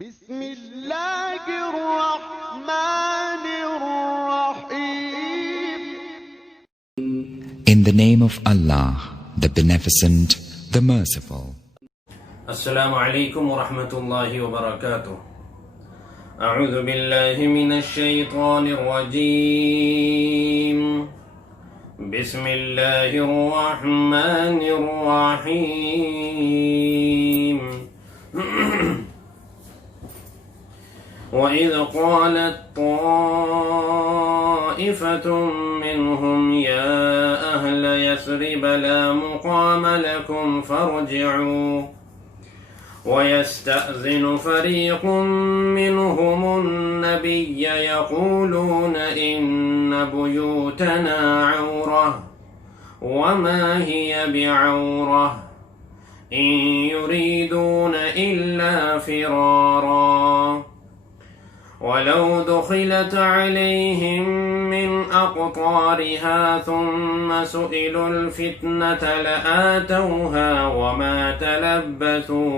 بسم اللہ الرحمن الرحیم. In the name of Allah, the Beneficent, the Merciful. السلام علیکم ورحمۃ اللہ وبرکاتہ. اعوذ باللہ من الشیطان الرجیم. بسم اللہ الرحمن الرحیم. وَإِذْ قَالَتْ طَائِفَةٌ مِّنْهُمْ يَا أَهْلَ يَثْرِبَ لَا مُقَامَ لَكُمْ فَارْجِعُوا وَيَسْتَأْذِنُ فَرِيقٌ مِّنْهُمُ النَّبِيَّ يَقُولُونَ إِنَّ بُيُوتَنَا عَوْرَةٌ وَمَا هِيَ بِعَوْرَةٍ إِن يُرِيدُونَ إِلَّا فِرَارًا وَلَوْ دُخِلَتْ عَلَيْهِمْ مِنْ أَقْطَارِهَا ثُمَّ سُئِلُوا الْفِتْنَةَ لَآتَوْهَا وَمَا تَلَبَّثُوا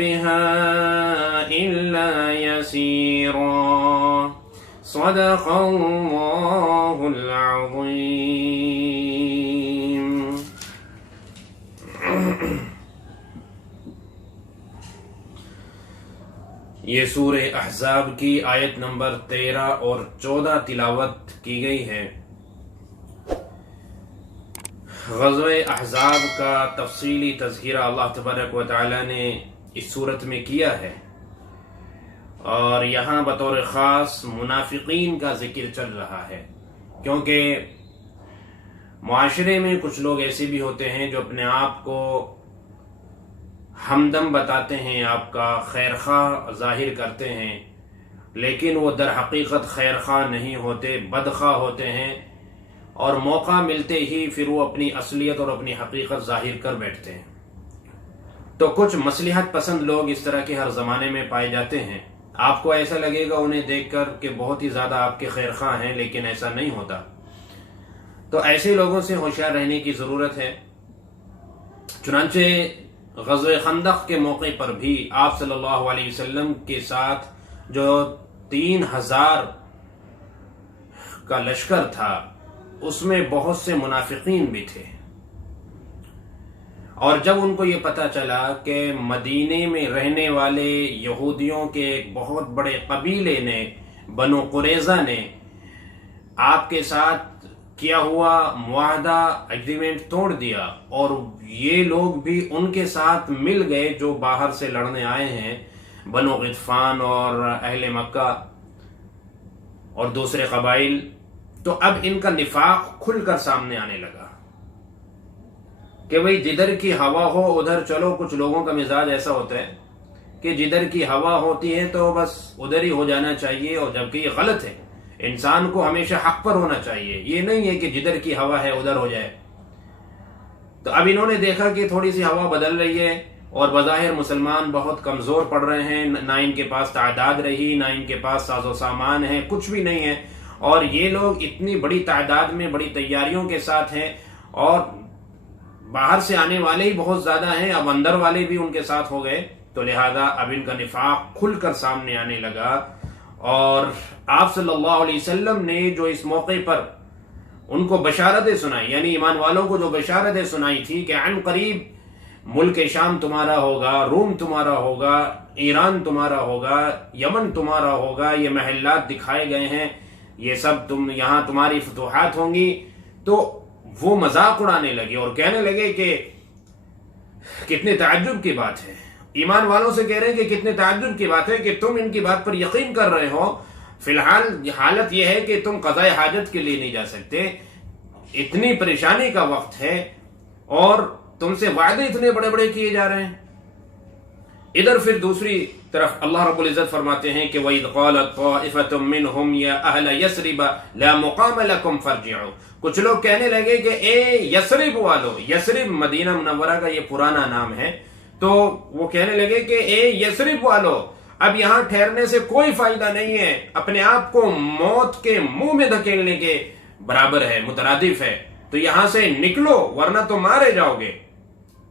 بِهَا إِلَّا يَسِيرًا. صدق اللہ العظیم. یہ سورہ احزاب کی آیت نمبر 13 اور 14 تلاوت کی گئی ہے. غزوہ احزاب کا تفصیلی تذکرہ اللہ تبارک و تعالی نے اس صورت میں کیا ہے، اور یہاں بطور خاص منافقین کا ذکر چل رہا ہے، کیونکہ معاشرے میں کچھ لوگ ایسے بھی ہوتے ہیں جو اپنے آپ کو ہمدم بتاتے ہیں، آپ کا خیر خواہ ظاہر کرتے ہیں، لیکن وہ در حقیقت خیر خواہ نہیں ہوتے، بدخواہ ہوتے ہیں، اور موقع ملتے ہی پھر وہ اپنی اصلیت اور اپنی حقیقت ظاہر کر بیٹھتے ہیں. تو کچھ مصلحت پسند لوگ اس طرح کے ہر زمانے میں پائے جاتے ہیں. آپ کو ایسا لگے گا انہیں دیکھ کر کہ بہت ہی زیادہ آپ کے خیر خواہ ہیں، لیکن ایسا نہیں ہوتا. تو ایسے لوگوں سے ہوشیار رہنے کی ضرورت ہے. چنانچہ غزوہ خندق کے موقع پر بھی آپ صلی اللہ علیہ وسلم کے ساتھ جو 3000 کا لشکر تھا، اس میں بہت سے منافقین بھی تھے. اور جب ان کو یہ پتہ چلا کہ مدینے میں رہنے والے یہودیوں کے ایک بہت بڑے قبیلے نے، بنو قریظہ نے، آپ کے ساتھ کیا ہوا معاہدہ ایگریمنٹ توڑ دیا، اور یہ لوگ بھی ان کے ساتھ مل گئے جو باہر سے لڑنے آئے ہیں، بنو غطفان اور اہل مکہ اور دوسرے قبائل، تو اب ان کا نفاق کھل کر سامنے آنے لگا کہ بھئی جدھر کی ہوا ہو ادھر چلو. کچھ لوگوں کا مزاج ایسا ہوتا ہے کہ جدھر کی ہوا ہوتی ہے تو بس ادھر ہی ہو جانا چاہیے، اور جبکہ یہ غلط ہے. انسان کو ہمیشہ حق پر ہونا چاہیے، یہ نہیں ہے کہ جدھر کی ہوا ہے ادھر ہو جائے. تو اب انہوں نے دیکھا کہ تھوڑی سی ہوا بدل رہی ہے، اور بظاہر مسلمان بہت کمزور پڑ رہے ہیں، نہ ان کے پاس تعداد رہی، نہ ان کے پاس ساز و سامان ہے، کچھ بھی نہیں ہے، اور یہ لوگ اتنی بڑی تعداد میں بڑی تیاریوں کے ساتھ ہیں، اور باہر سے آنے والے ہی بہت زیادہ ہیں، اب اندر والے بھی ان کے ساتھ ہو گئے. تو لہذا اب ان کا نفاق کھل کر سامنے آنے لگا. اور آپ صلی اللہ علیہ وسلم نے جو اس موقع پر ان کو بشارتیں سنائی، یعنی ایمان والوں کو جو بشارتیں سنائی تھی کہ عن قریب ملک شام تمہارا ہوگا، روم تمہارا ہوگا، ایران تمہارا ہوگا، یمن تمہارا ہوگا، یہ محلات دکھائے گئے ہیں، یہ سب یہاں تمہاری فتوحات ہوں گی، تو وہ مذاق اڑانے لگے اور کہنے لگے کہ کتنے تعجب کی بات ہے. ایمان والوں سے کہہ رہے ہیں کہ کتنے تعجب کی بات ہے کہ تم ان کی بات پر یقین کر رہے ہو. فی الحال حالت یہ ہے کہ تم قضاء حاجت کے لیے نہیں جا سکتے، اتنی پریشانی کا وقت ہے، اور تم سے وعدے اتنے بڑے بڑے کیے جا رہے ہیں. ادھر پھر دوسری طرف اللہ رب العزت فرماتے ہیں کہ وَإِذْ قَالَتْ طَائِفَةٌ مِّنْهُمْ يَا أَهْلَ يَثْرِبَ لَا مُقَامَ لَكُمْ فَارْجِعُوا. کچھ لوگ کہنے لگے کہ اے یثرب والو، یثرب مدینہ منورہ کا یہ پرانا نام ہے، تو وہ کہنے لگے کہ اے یثرب والو، اب یہاں ٹھہرنے سے کوئی فائدہ نہیں ہے، اپنے آپ کو موت کے منہ میں دھکیلنے کے برابر ہے، مترادف ہے، تو یہاں سے نکلو ورنہ تو مارے جاؤ گے.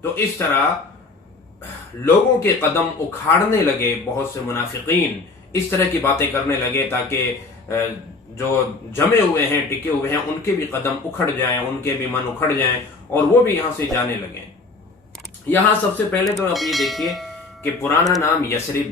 تو اس طرح لوگوں کے قدم اکھاڑنے لگے، بہت سے منافقین اس طرح کی باتیں کرنے لگے تاکہ جو جمے ہوئے ہیں، ٹکے ہوئے ہیں، ان کے بھی قدم اکھڑ جائیں، ان کے بھی من اکھڑ جائیں اور وہ بھی یہاں سے جانے لگیں۔ یہاں سب سے پہلے تو آپ یہ دیکھیے کہ پرانا نام یثرب،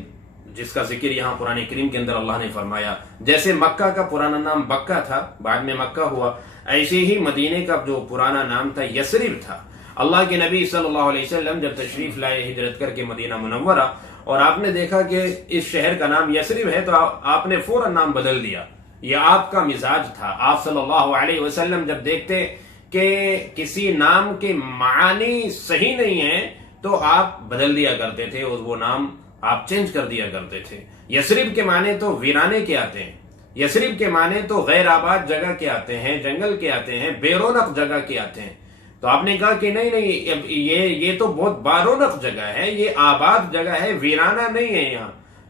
جس کا ذکر یہاں قرآن کریم کے اندر اللہ نے فرمایا، جیسے مکہ کا پرانا نام بکہ تھا، بعد میں مکہ ہوا، ایسے ہی مدینے کا جو پرانا نام تھا یثرب تھا۔ اللہ کے نبی صلی اللہ علیہ وسلم جب تشریف لائے ہجرت کر کے مدینہ منورہ، اور آپ نے دیکھا کہ اس شہر کا نام یثرب ہے، تو آپ نے فوراً نام بدل دیا۔ یہ آپ کا مزاج تھا۔ آپ صلی اللہ علیہ وسلم جب دیکھتے کہ کسی نام کے معانی صحیح نہیں ہیں تو آپ بدل دیا کرتے تھے، اور وہ نام آپ چینج کر دیا کرتے تھے۔ یثرب کے معنی تو ویرانے کے آتے ہیں، یثرب کے معنی تو غیر آباد جگہ کے آتے ہیں، جنگل کے آتے ہیں، بے رونق جگہ کے آتے ہیں۔ تو آپ نے کہا کہ نہیں، یہ تو بہت بارونق جگہ ہے، یہ آباد جگہ ہے، ویرانہ نہیں ہے۔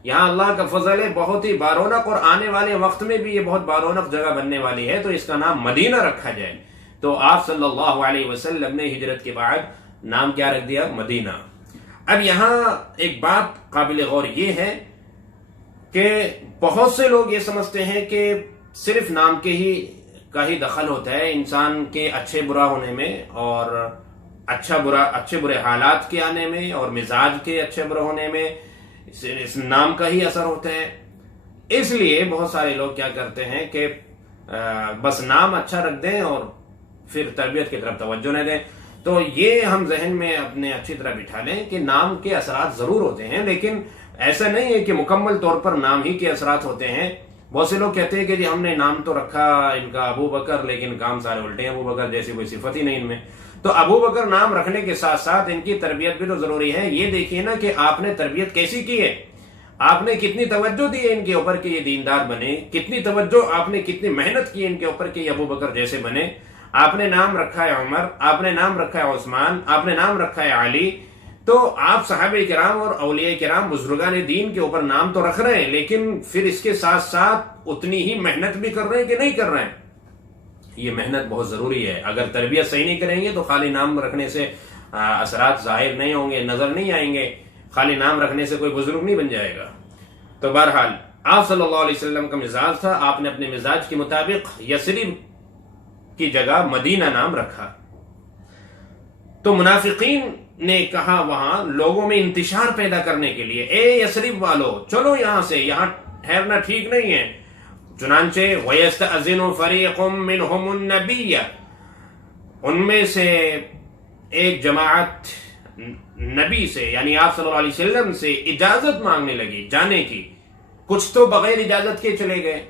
یہاں اللہ کا فضل ہے، بہت ہی بارونق، اور آنے والے وقت میں بھی یہ بہت بارونق جگہ بننے والی ہے، تو اس کا نام مدینہ رکھا جائے۔ تو آپ صلی اللہ علیہ وسلم نے ہجرت کے بعد نام کیا رکھ دیا؟ مدینہ۔ اب یہاں ایک بات قابل غور یہ ہے کہ بہت سے لوگ یہ سمجھتے ہیں کہ صرف نام کا ہی دخل ہوتا ہے انسان کے اچھے برا ہونے میں، اور اچھے برے حالات کے آنے میں، اور مزاج کے اچھے برا ہونے میں اس نام کا ہی اثر ہوتا ہے۔ اس لیے بہت سارے لوگ کیا کرتے ہیں کہ بس نام اچھا رکھ دیں اور پھر تربیت کی طرف توجہ نہ دیں۔ تو یہ ہم ذہن میں اپنے اچھی طرح بٹھا لیں کہ نام کے اثرات ضرور ہوتے ہیں، لیکن ایسا نہیں ہے کہ مکمل طور پر نام ہی کے اثرات ہوتے ہیں۔ بہت سے لوگ کہتے ہیں کہ جی ہم نے نام تو رکھا ان کا ابو بکر، لیکن کام سارے الٹے ہیں، ابو بکر جیسی کوئی صفت ہی نہیں ان میں۔ تو ابو بکر نام رکھنے کے ساتھ ساتھ ان کی تربیت بھی تو ضروری ہے۔ یہ دیکھیے نا کہ آپ نے تربیت کیسی کی ہے، آپ نے کتنی توجہ دی ہے ان کے اوپر کہ یہ دیندار بنے، کتنی توجہ آپ نے، کتنی محنت کی ان کے اوپر کہ یہ ابو بکر جیسے بنے۔ آپ نے نام رکھا ہے عمر، آپ نے نام رکھا ہے عثمان، آپ نے نام رکھا ہے علی۔ تو آپ صحابہ کرام اور اولیاء کرام بزرگان دین کے اوپر نام تو رکھ رہے ہیں، لیکن پھر اس کے ساتھ ساتھ اتنی ہی محنت بھی کر رہے ہیں کہ نہیں کر رہے ہیں؟ یہ محنت بہت ضروری ہے۔ اگر تربیت صحیح نہیں کریں گے تو خالی نام رکھنے سے اثرات ظاہر نہیں ہوں گے، نظر نہیں آئیں گے، خالی نام رکھنے سے کوئی بزرگ نہیں بن جائے گا۔ تو بہرحال آپ صلی اللہ علیہ وسلم کا مزاج تھا، آپ نے اپنے مزاج کے مطابق یثرب کی جگہ مدینہ نام رکھا۔ تو منافقین نے کہا وہاں لوگوں میں انتشار پیدا کرنے کے لیے، اے یثرب والو چلو یہاں سے، یہاں ٹھہرنا ٹھیک نہیں ہے۔ چنانچہ وَيَسْتَأْذِنُ فَرِيقٌ مِّنْهُمُ النَّبِيَّ، ان میں سے ایک جماعت نبی سے یعنی آپ صلی اللہ علیہ وسلم سے اجازت مانگنے لگی جانے کی۔ کچھ تو بغیر اجازت کے چلے گئے،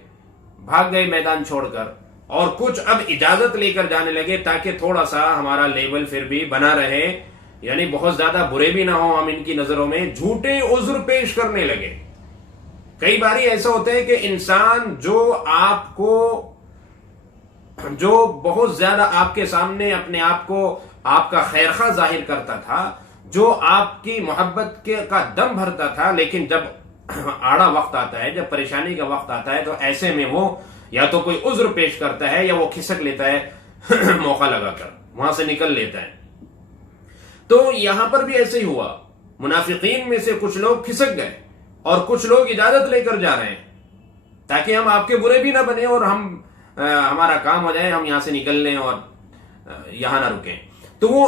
بھاگ گئے میدان چھوڑ کر، اور کچھ اب اجازت لے کر جانے لگے تاکہ تھوڑا سا ہمارا لیول پھر بھی بنا رہے، یعنی بہت زیادہ برے بھی نہ ہوں ہم ان کی نظروں میں۔ جھوٹے عذر پیش کرنے لگے۔ کئی باری ایسا ہوتا ہے کہ انسان جو بہت زیادہ آپ کے سامنے اپنے آپ کو آپ کا خیرخواہ ظاہر کرتا تھا، جو آپ کی محبت کا دم بھرتا تھا، لیکن جب آڑا وقت آتا ہے، جب پریشانی کا وقت آتا ہے، تو ایسے میں وہ یا تو کوئی عذر پیش کرتا ہے یا وہ کھسک لیتا ہے موقع لگا کر، وہاں سے نکل لیتا ہے۔ تو یہاں پر بھی ایسے ہی ہوا، منافقین میں سے کچھ لوگ کھسک گئے اور کچھ لوگ اجازت لے کر جا رہے ہیں تاکہ ہم آپ کے برے بھی نہ بنیں اور ہمارا کام ہو جائے، ہم یہاں سے نکل لیں اور یہاں نہ رکیں۔ تو وہ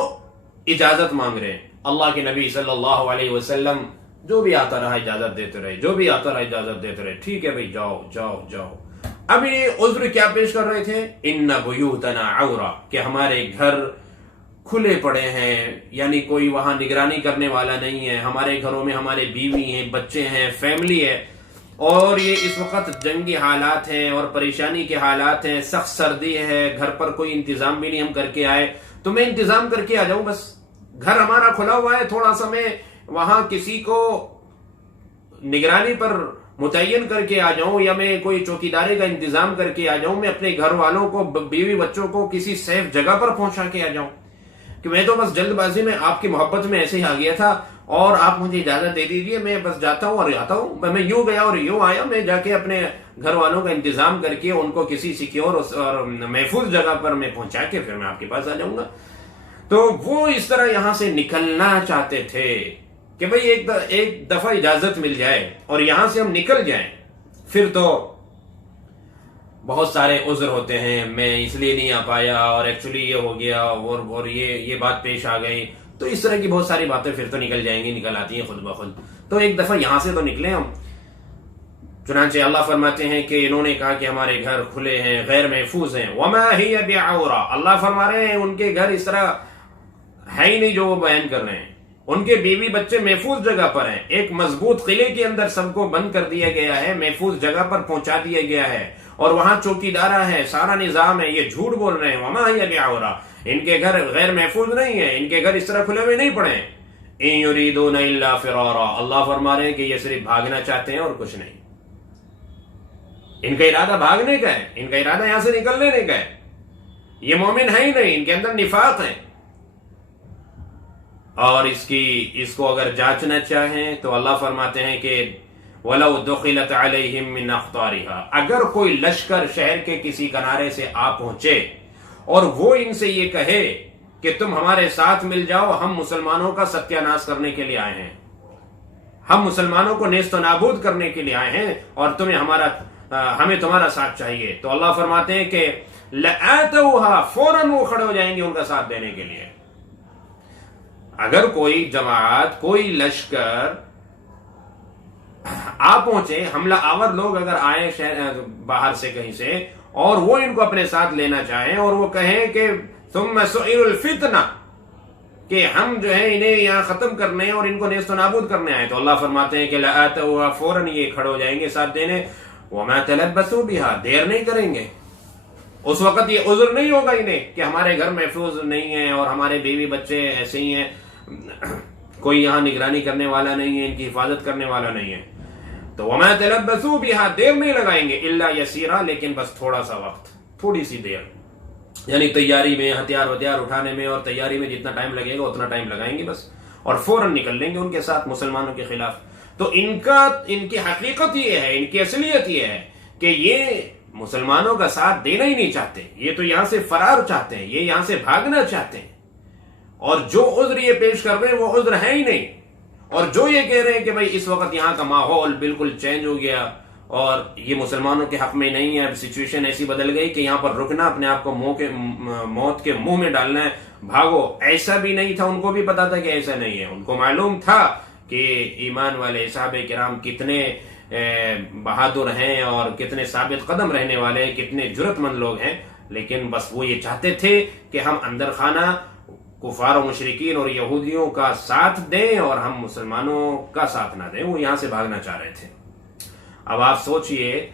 اجازت مانگ رہے ہیں۔ اللہ کے نبی صلی اللہ علیہ وسلم جو بھی آتا رہا اجازت دیتے رہے، جو بھی آتا رہا اجازت دیتے رہے، ٹھیک ہے بھائی جاؤ جاؤ جاؤ۔ اب یہ عذر کیا پیش کر رہے تھے؟ ان بیوتنا عورہ، کہ ہمارے گھر کھلے پڑے ہیں، یعنی کوئی وہاں نگرانی کرنے والا نہیں ہے، ہمارے گھروں میں ہمارے بیوی ہیں، بچے ہیں، فیملی ہے، اور یہ اس وقت جنگی حالات ہیں اور پریشانی کے حالات ہیں، سخت سردی ہے، گھر پر کوئی انتظام بھی نہیں ہم کر کے آئے، تو میں انتظام کر کے آ جاؤں، بس گھر ہمارا کھلا ہوا ہے، تھوڑا سا میں وہاں کسی کو نگرانی پر متعین کر کے آ جاؤں، یا میں کوئی چوکیداری کا انتظام کر کے آ جاؤں، میں اپنے گھر والوں کو، بیوی بچوں کو کسی سیف جگہ پر پہنچا کے آ جاؤں، کہ میں تو بس جلد بازی میں آپ کی محبت میں ایسے ہی آ گیا تھا اور آپ مجھے اجازت دے دیجیے، میں بس جاتا ہوں اور آتا ہوں، میں یوں گیا اور یوں آیا، میں جا کے اپنے گھر والوں کا انتظام کر کے ان کو کسی سیکیور اور محفوظ جگہ پر میں پہنچا کے پھر میں آپ کے پاس آ جاؤں گا۔ تو وہ اس طرح یہاں سے نکلنا چاہتے تھے، کہ بھئی ایک دفعہ اجازت مل جائے اور یہاں سے ہم نکل جائیں، پھر تو بہت سارے عذر ہوتے ہیں، میں اس لیے نہیں آ پایا اور ایکچولی یہ ہو گیا اور یہ بات پیش آ گئی، تو اس طرح کی بہت ساری باتیں پھر تو نکل جائیں گی، نکل آتی ہیں خود بخود. تو ایک دفعہ یہاں سے تو نکلیں ہم. چنانچہ اللہ فرماتے ہیں کہ انہوں نے کہا کہ ہمارے گھر کھلے ہیں، غیر محفوظ ہیں. وما ہی بعورہ، اللہ فرما رہے ہیں ان کے گھر اس طرح ہے ہی نہیں جو وہ بیان کر رہے ہیں. ان کے بیوی بچے محفوظ جگہ پر ہیں، ایک مضبوط قلعے کے اندر سب کو بند کر دیا گیا ہے، محفوظ جگہ پر پہنچا دیا گیا ہے، اور وہاں چوکیدارہ ہے، سارا نظام ہے. یہ جھوٹ بول رہے ہیں. وما ہی بعورہ، ان کے گھر غیر محفوظ نہیں ہے، ان کے گھر اس طرح کھلے ہوئے نہیں پڑے ہیں. ان یریدون الا فرارا، اللہ فرما رہے ہیں کہ یہ صرف بھاگنا چاہتے ہیں اور کچھ نہیں. ان کا ارادہ بھاگنے کا ہے، ان کا ارادہ یہاں سے نکل لینے کا ہے. یہ مومن ہے ہی نہیں، ان کے اندر نفاق ہے. اور اس کو اگر جانچنا چاہیں تو اللہ فرماتے ہیں کہ وَلَوْ دُخِلَتْ عَلَيْهِمْ مِنْ أَخْطَارِهَا، اگر کوئی لشکر شہر کے کسی کنارے سے آ پہنچے اور وہ ان سے یہ کہے کہ تم ہمارے ساتھ مل جاؤ، ہم مسلمانوں کا ستیہ ناش کرنے کے لیے آئے ہیں، ہم مسلمانوں کو نیست و نابود کرنے کے لیے آئے ہیں اور ہمیں تمہارا ساتھ چاہیے، تو اللہ فرماتے ہیں کہ لَآتَوْهَا، فوراً وہ کھڑے ہو جائیں گے ان کا ساتھ دینے کے لیے. اگر کوئی جماعت، کوئی لشکر آ پہنچے، حملہ آور لوگ اگر آئے باہر سے کہیں سے اور وہ ان کو اپنے ساتھ لینا چاہیں اور وہ کہیں کہ ثم سئلوا الفتنہ، کہ ہم جو ہے انہیں یہاں ختم کرنے اور ان کو نیست و نابود کرنے آئے، تو اللہ فرماتے ہیں کہ لآتوها، فوراً یہ کھڑے ہو جائیں گے ساتھ دینے. وما تلبثوا بها، دیر نہیں کریں گے. اس وقت یہ عذر نہیں ہوگا انہیں کہ ہمارے گھر محفوظ نہیں ہیں اور ہمارے بیوی بچے ایسے ہی ہیں، کوئی یہاں نگرانی کرنے والا نہیں ہے، ان کی حفاظت کرنے والا نہیں ہے. تو وما تلبثوا بها، دیر نہیں لگائیں گے، الا یسیرا، لیکن بس تھوڑا سا وقت، تھوڑی سی دیر، یعنی تیاری میں، ہتھیار اٹھانے میں اور تیاری میں جتنا ٹائم لگے گا اتنا ٹائم لگائیں گے بس، اور فوراً نکل لیں گے ان کے ساتھ مسلمانوں کے خلاف. تو ان کی حقیقت یہ ہے، ان کی اصلیت یہ ہے کہ یہ مسلمانوں کا ساتھ دینا ہی نہیں چاہتے، یہ تو یہاں سے فرار چاہتے ہیں، یہ یہاں سے بھاگنا چاہتے ہیں. اور جو عذر یہ پیش کر رہے ہیں وہ عذر ہے ہی نہیں. اور جو یہ کہہ رہے ہیں کہ بھئی اس وقت یہاں کا ماحول بالکل چینج ہو گیا اور یہ مسلمانوں کے حق میں نہیں ہے، اب سچویشن ایسی بدل گئی کہ یہاں پر رکنا، اپنے آپ کو موت کے منہ میں ڈالنا ہے، بھاگو، ایسا بھی نہیں تھا. ان کو بھی پتا تھا کہ ایسا نہیں ہے، ان کو معلوم تھا کہ ایمان والے صحابہ کرام کتنے بہادر ہیں اور کتنے ثابت قدم رہنے والے ہیں، کتنے جرأت مند لوگ ہیں. لیکن بس وہ یہ چاہتے تھے کہ ہم اندر خانہ کفار و مشرکین اور یہودیوں کا ساتھ دیں اور ہم مسلمانوں کا ساتھ نہ دیں. وہ یہاں سے بھاگنا چاہ رہے تھے. اب آپ سوچئے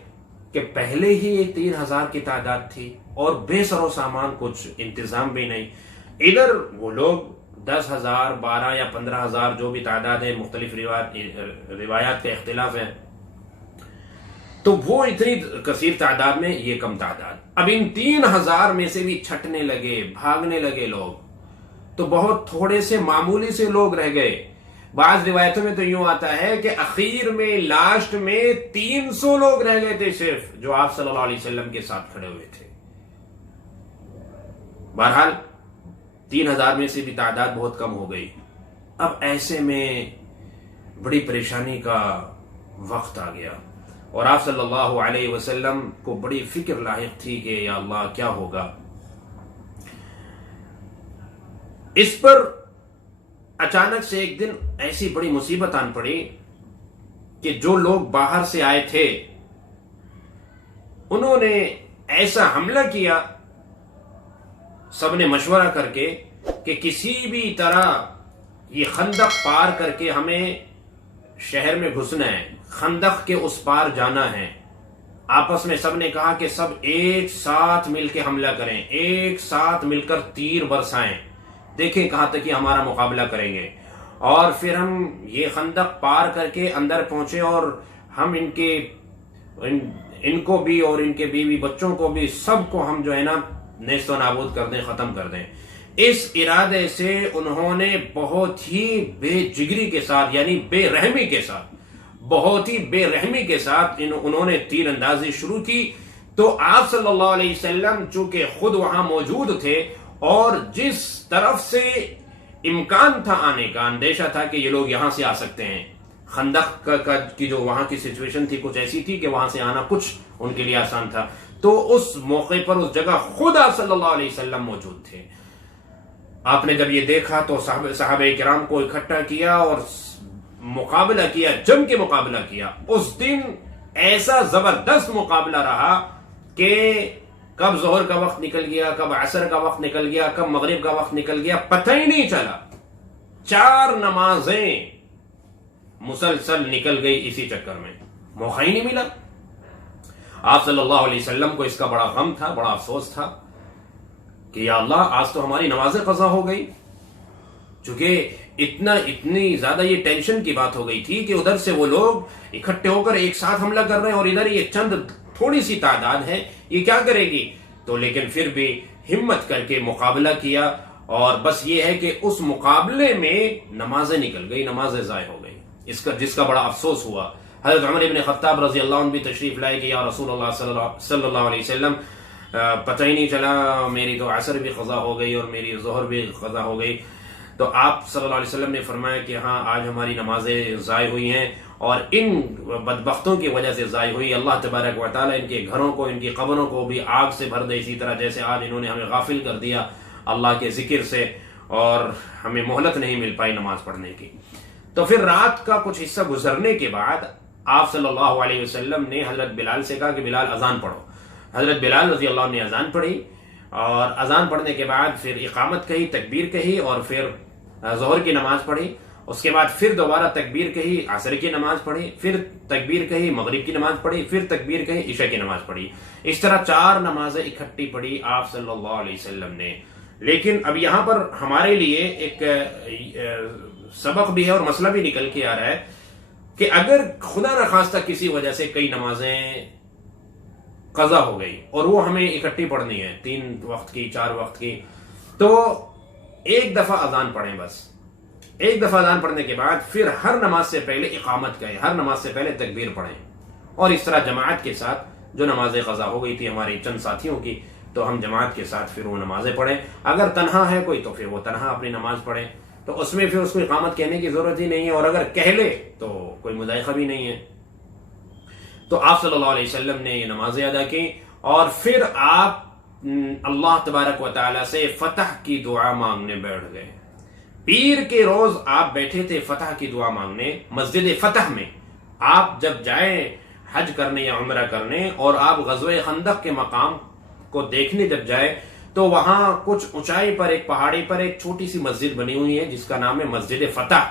کہ پہلے ہی 3000 کی تعداد تھی اور بے سر و سامان، کچھ انتظام بھی نہیں. ادھر وہ لوگ 10,000 12 یا 15,000 جو بھی تعداد ہے، مختلف روایات کا اختلاف ہے، تو وہ اتنی کثیر تعداد میں یہ کم تعداد. اب ان 3000 میں سے بھی چھٹنے لگے، بھاگنے لگے لوگ، تو بہت تھوڑے سے معمولی سے لوگ رہ گئے. بعض روایتوں میں تو یوں آتا ہے کہ اخیر میں، لاسٹ میں 300 لوگ رہ گئے تھے صرف، جو آپ صلی اللہ علیہ وسلم کے ساتھ کھڑے ہوئے تھے. بہرحال 3000 میں سے بھی تعداد بہت کم ہو گئی. اب ایسے میں بڑی پریشانی کا وقت آ گیا اور آپ صلی اللہ علیہ وسلم کو بڑی فکر لاحق تھی کہ یا اللہ کیا ہوگا. اس پر اچانک سے ایک دن ایسی بڑی مصیبت آن پڑی کہ جو لوگ باہر سے آئے تھے انہوں نے ایسا حملہ کیا، سب نے مشورہ کر کے کہ کسی بھی طرح یہ خندق پار کر کے ہمیں شہر میں گھسنا ہے، خندق کے اس پار جانا ہے. آپس میں سب نے کہا کہ سب ایک ساتھ مل کے حملہ کریں، ایک ساتھ مل کر تیر برسائیں، دیکھیں کہاں تک یہ ہمارا مقابلہ کریں گے، اور پھر ہم یہ خندق پار کر کے اندر پہنچے اور ہم ان کو بھی اور ان کے بیوی بچوں کو بھی، سب کو ہم جو ہے نا نیست و نابود کر دیں، ختم کر دیں. اس ارادے سے انہوں نے بہت ہی بے جگری کے ساتھ، یعنی بے رحمی کے ساتھ، بہت ہی بے رحمی کے ساتھ انہوں نے تیر اندازی شروع کی. تو آپ صلی اللہ علیہ وسلم چونکہ خود وہاں موجود تھے اور جس طرف سے امکان تھا آنے کا، اندیشہ تھا کہ یہ لوگ یہاں سے آ سکتے ہیں. خندق کی جو وہاں کی سچویشن تھی کچھ ایسی تھی کہ وہاں سے آنا کچھ ان کے لیے آسان تھا. تو اس موقع پر اس جگہ خود آپ صلی اللہ علیہ وسلم موجود تھے. آپ نے جب یہ دیکھا تو صحابہ کرام کو اکٹھا کیا اور مقابلہ کیا، جم کے مقابلہ کیا. اس دن ایسا زبردست مقابلہ رہا کہ کب ظہر کا وقت نکل گیا، کب عصر کا وقت نکل گیا، کب مغرب کا وقت نکل گیا، پتہ ہی نہیں چلا. 4 نمازیں مسلسل نکل گئی اسی چکر میں، موقع ہی نہیں ملا. آپ صلی اللہ علیہ وسلم کو اس کا بڑا غم تھا، بڑا افسوس تھا کہ یا اللہ آج تو ہماری نمازیں قضا ہو گئی. چونکہ اتنی زیادہ یہ ٹینشن کی بات ہو گئی تھی کہ ادھر سے وہ لوگ اکٹھے ہو کر ایک ساتھ حملہ کر رہے ہیں اور ادھر یہ چند تھوڑی سی تعداد ہے، یہ کیا کرے گی. تو لیکن پھر بھی ہمت کر کے مقابلہ کیا، اور بس یہ ہے کہ اس مقابلے میں نمازیں نکل گئی، نمازیں ضائع ہو گئی، جس کا بڑا افسوس ہوا. حضرت عمر ابن خطاب رضی اللہ عنہ بھی تشریف لائے کہ یا رسول اللہ صلی اللہ علیہ وسلم پتہ ہی نہیں چلا، میری تو عصر بھی قضا ہو گئی اور میری ظہر بھی قضا ہو گئی. تو آپ صلی اللہ علیہ وسلم نے فرمایا کہ ہاں آج ہماری نمازیں ضائع ہوئی ہیں اور ان بدبختوں کی وجہ سے ضائع ہوئی. اللہ تبارک و تعالیٰ ان کے گھروں کو، ان کی قبروں کو بھی آگ سے بھر دے، اسی طرح جیسے آج انہوں نے ہمیں غافل کر دیا اللہ کے ذکر سے اور ہمیں مہلت نہیں مل پائی نماز پڑھنے کی. تو پھر رات کا کچھ حصہ گزرنے کے بعد آپ صلی اللہ علیہ وسلم نے حضرت بلال سے کہا کہ بلال اذان پڑھو. حضرت بلال رضی اللہ عنہ نے اذان پڑھی، اور اذان پڑھنے کے بعد پھر اقامت کہی، تکبیر کہی، اور پھر ظہر کی نماز پڑھی. اس کے بعد پھر دوبارہ تکبیر کہی، عصر کی نماز پڑھی، پھر تکبیر کہی، مغرب کی نماز پڑھی، پھر تکبیر کہی، عشاء کی نماز پڑھی. اس طرح 4 نمازیں اکٹھی پڑھی آپ صلی اللہ علیہ وسلم نے. لیکن اب یہاں پر ہمارے لیے ایک سبق بھی ہے اور مسئلہ بھی نکل کے آ رہا ہے کہ اگر خدا نخواستہ کسی وجہ سے کئی نمازیں قضا ہو گئی اور وہ ہمیں اکٹھی پڑھنی ہے، 3 وقت کی، 4 وقت کی، تو ایک دفعہ اذان پڑھیں. بس ایک دفعہ اذان پڑھنے کے بعد پھر ہر نماز سے پہلے اقامت کہیں، ہر نماز سے پہلے تکبیر پڑھیں، اور اس طرح جماعت کے ساتھ جو نمازیں قضا ہو گئی تھی ہمارے چند ساتھیوں کی، تو ہم جماعت کے ساتھ پھر وہ نمازیں پڑھیں. اگر تنہا ہے کوئی تو پھر وہ تنہا اپنی نماز پڑھے، تو اس میں پھر اس کو اقامت کہنے کی ضرورت ہی نہیں ہے، اور اگر کہہ لے تو کوئی مضائقہ بھی نہیں ہے. تو آپ صلی اللہ علیہ وسلم نے یہ نمازیں ادا کی، اور پھر آپ اللہ تبارک و تعالی سے فتح کی دعا مانگنے بیٹھ گئے. پیر کے روز آپ بیٹھے تھے فتح کی دعا مانگنے مسجد فتح میں. آپ جب جائیں حج کرنے یا عمرہ کرنے اور آپ غزوہ خندق کے مقام کو دیکھنے جب جائے تو وہاں کچھ اونچائی پر ایک پہاڑی پر ایک چھوٹی سی مسجد بنی ہوئی ہے جس کا نام ہے مسجد فتح.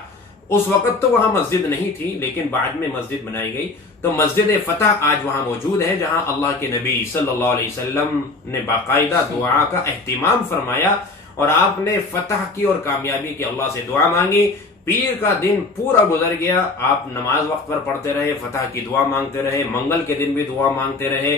اس وقت تو وہاں مسجد نہیں تھی لیکن بعد میں مسجد بنائی گئی. تو مسجد فتح آج وہاں موجود ہے جہاں اللہ کے نبی صلی اللہ علیہ وسلم نے باقاعدہ دعا کا اہتمام فرمایا اور آپ نے فتح کی اور کامیابی کی اللہ سے دعا مانگی. پیر کا دن پورا گزر گیا، آپ نماز وقت پر پڑھتے رہے، فتح کی دعا مانگتے رہے، منگل کے دن بھی دعا مانگتے رہے،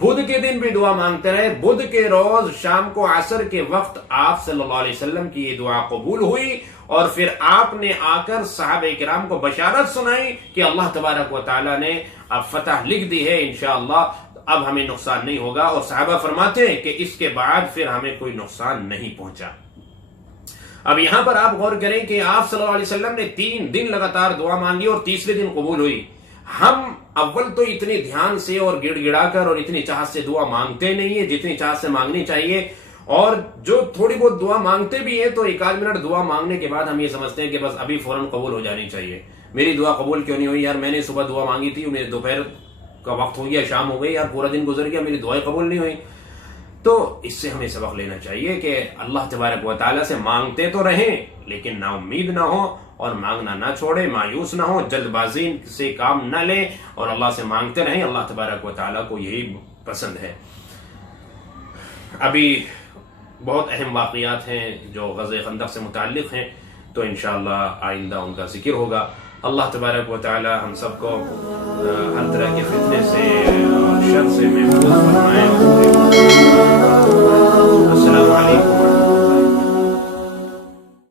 بدھ کے دن بھی دعا مانگتے رہے. بدھ کے روز شام کو عصر کے وقت آپ صلی اللہ علیہ وسلم کی یہ دعا قبول ہوئی اور پھر آپ نے آ کر صحابہ کرام کو بشارت سنائی کہ اللہ تبارک و تعالی نے اب فتح لکھ دی ہے، انشاءاللہ اب ہمیں نقصان نہیں ہوگا. اور صحابہ فرماتے ہیں کہ اس کے بعد پھر ہمیں کوئی نقصان نہیں پہنچا. اب یہاں پر آپ غور کریں کہ آپ صلی اللہ علیہ وسلم نے 3 دن لگاتار دعا مانگی اور تیسرے دن قبول ہوئی. ہم اول تو اتنی دھیان سے اور گڑ گڑا کر اور اتنی چاہت سے دعا مانگتے نہیں ہیں جتنی چاہت سے مانگنی چاہیے، اور جو تھوڑی بہت دعا مانگتے بھی ہیں تو 1 آدھ منٹ دعا مانگنے کے بعد ہم یہ سمجھتے ہیں کہ بس ابھی فوراً قبول ہو جانی چاہیے. میری دعا قبول کیوں نہیں ہوئی یار؟ میں نے صبح دعا مانگی تھی، میرے دوپہر کا وقت ہو گیا، شام ہو گئی، یار پورا دن گزر گیا، میری دعائیں قبول نہیں ہوئی. تو اس سے ہمیں سبق لینا چاہیے کہ اللہ تبارک و تعالیٰ سے مانگتے تو رہیں لیکن نا امید نہ ہو اور مانگنا نہ چھوڑے، مایوس نہ ہو، جلد بازی سے کام نہ لیں اور اللہ سے مانگتے رہیں. اللہ تبارک و تعالیٰ کو یہی پسند ہے. ابھی بہت اہم واقعات ہیں جو غزوہ خندق سے متعلق ہیں، تو انشاءاللہ آئندہ ان کا ذکر ہوگا. اللہ تبارک و تعالی ہم سب کو ہر طرح کے فتنے سے اور شر سے محفوظ فرمائے. السلام علیکم.